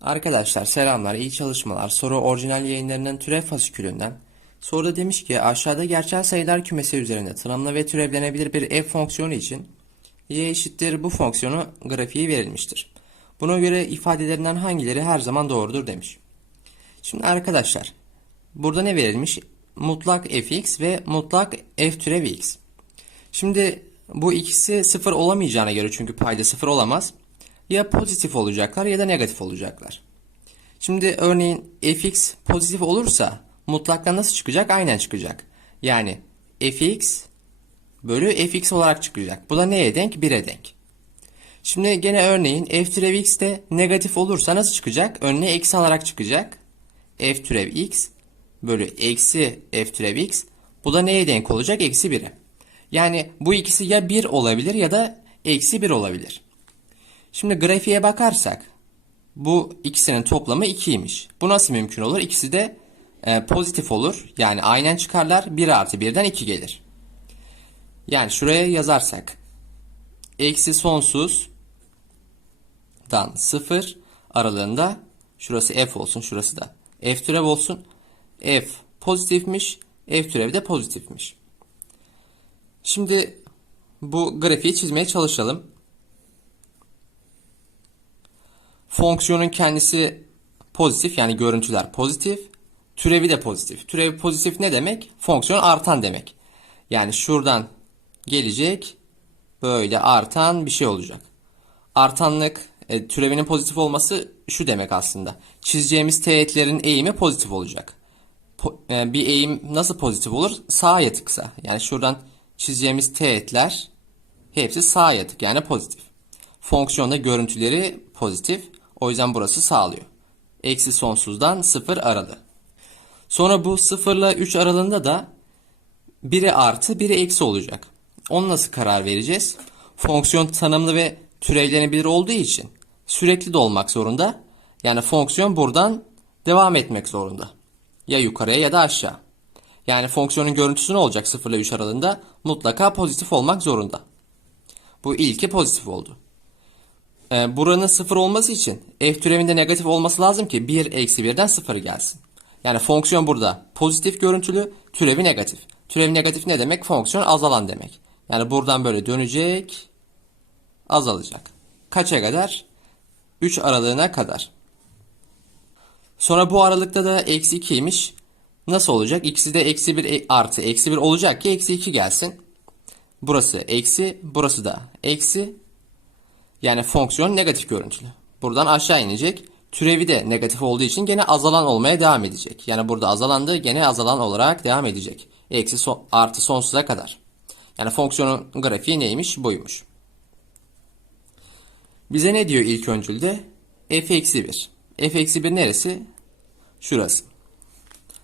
Arkadaşlar selamlar, iyi çalışmalar. Soru orijinal yayınlarının türev fasikülünden. Soruda demiş ki aşağıda gerçel sayılar kümesi üzerinde tanımlı ve türevlenebilir bir f fonksiyonu için y eşittir bu fonksiyonu grafiği verilmiştir. Buna göre ifadelerinden hangileri her zaman doğrudur demiş. Şimdi arkadaşlar burada ne verilmiş? Mutlak fx ve mutlak f türev x. Şimdi bu ikisi sıfır olamayacağına göre çünkü payda sıfır olamaz. Ya pozitif olacaklar ya da negatif olacaklar. Şimdi örneğin fx pozitif olursa mutlaktan nasıl çıkacak? Aynen çıkacak. Yani fx bölü fx olarak çıkacak. Bu da neye denk? 1'e denk. Şimdi gene örneğin f türev x de negatif olursa nasıl çıkacak? Önüne eksi alarak çıkacak. f türev x bölü eksi f türev x. Bu da neye denk olacak? Eksi 1'e. Yani bu ikisi ya 1 olabilir ya da eksi 1 olabilir. Şimdi grafiğe bakarsak bu ikisinin toplamı 2'ymiş. Bu nasıl mümkün olur? İkisi de e, pozitif olur. Yani aynen çıkarlar. 1 artı 1'den 2 gelir. Yani şuraya yazarsak eksi sonsuzdan 0 aralığında şurası f olsun şurası da f türev olsun. f pozitifmiş. f türevi de pozitifmiş. Şimdi bu grafiği çizmeye çalışalım. Fonksiyonun kendisi pozitif yani görüntüler pozitif. Türevi de pozitif. Türevi pozitif ne demek? Fonksiyon artan demek. Yani şuradan gelecek böyle artan bir şey olacak. Artanlık e, türevinin pozitif olması şu demek aslında. Çizeceğimiz teğetlerin eğimi pozitif olacak. Po- e, bir eğim nasıl pozitif olur? Sağa yatıksa. Yani şuradan çizeceğimiz teğetler hepsi sağa yatık yani pozitif. Fonksiyonda görüntüleri pozitif. O yüzden burası sağlıyor. Eksi sonsuzdan 0 aralığı. Sonra bu 0 ile 3 aralığında da biri artı biri eksi olacak. Onu nasıl karar vereceğiz? Fonksiyon tanımlı ve türevlenebilir olduğu için sürekli de olmak zorunda. Yani fonksiyon buradan devam etmek zorunda. Ya yukarıya ya da aşağı. Yani fonksiyonun görüntüsü ne olacak 0 ile 3 aralığında? Mutlaka pozitif olmak zorunda. Bu ilki pozitif oldu. Ee, buranın 0 olması için f türevinde negatif olması lazım ki 1 eksi 1'den 0 gelsin. Yani fonksiyon burada pozitif görüntülü, türevi negatif. Türevi negatif ne demek? Fonksiyon azalan demek. Yani buradan böyle dönecek, azalacak. Kaça kadar? 3 aralığına kadar. Sonra bu aralıkta da eksi 2'ymiş. Nasıl olacak? İkisi de eksi 1 artı eksi 1 olacak ki eksi 2 gelsin. Burası eksi, burası da eksi. Yani fonksiyon negatif görüntülü. Buradan aşağı inecek. Türevi de negatif olduğu için gene azalan olmaya devam edecek. Yani burada azalandı gene azalan olarak devam edecek. Eksi son, artı sonsuza kadar. Yani fonksiyonun grafiği neymiş? Buymuş. Bize ne diyor ilk öncülde? f eksi 1. f eksi 1 neresi? Şurası.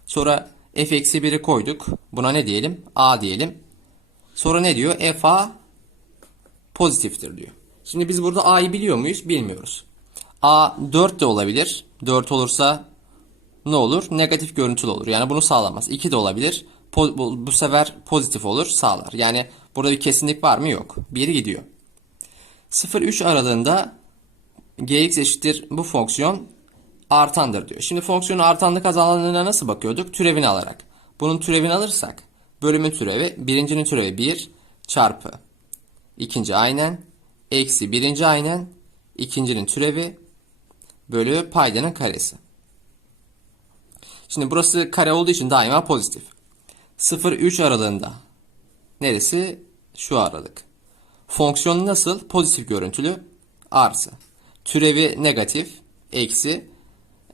Sonra f eksi 1'i koyduk. Buna ne diyelim? a diyelim. Sonra ne diyor? f a pozitiftir diyor. Şimdi biz burada a'yı biliyor muyuz? Bilmiyoruz. a 4 de olabilir. 4 olursa ne olur? Negatif görüntülü olur. Yani bunu sağlamaz. 2 de olabilir. Po- bu, sefer pozitif olur, sağlar. Yani burada bir kesinlik var mı? Yok. 1 gidiyor. 0-3 aralığında gx eşittir bu fonksiyon artandır diyor. Şimdi fonksiyonun artanlık azalanlığına nasıl bakıyorduk? Türevini alarak. Bunun türevini alırsak bölümün türevi birincinin türevi 1 çarpı ikinci aynen eksi birinci aynen ikincinin türevi bölü paydanın karesi. Şimdi burası kare olduğu için daima pozitif. 0-3 aralığında neresi? Şu aralık. Fonksiyon nasıl? Pozitif görüntülü artı. Türevi negatif eksi.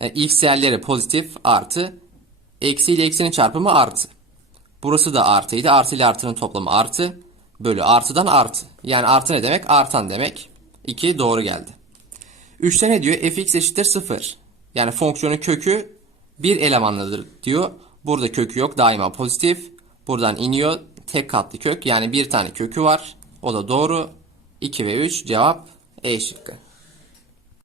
E, x değerleri pozitif artı. Eksi ile eksinin çarpımı artı. Burası da artıydı. Artı ile artının toplamı artı. Bölü artıdan artı. Yani artı ne demek? Artan demek. 2 doğru geldi. 3'te ne diyor? fx eşittir 0. Yani fonksiyonun kökü bir elemanlıdır diyor. Burada kökü yok. Daima pozitif. Buradan iniyor. Tek katlı kök. Yani bir tane kökü var. O da doğru. 2 ve 3 cevap E şıkkı.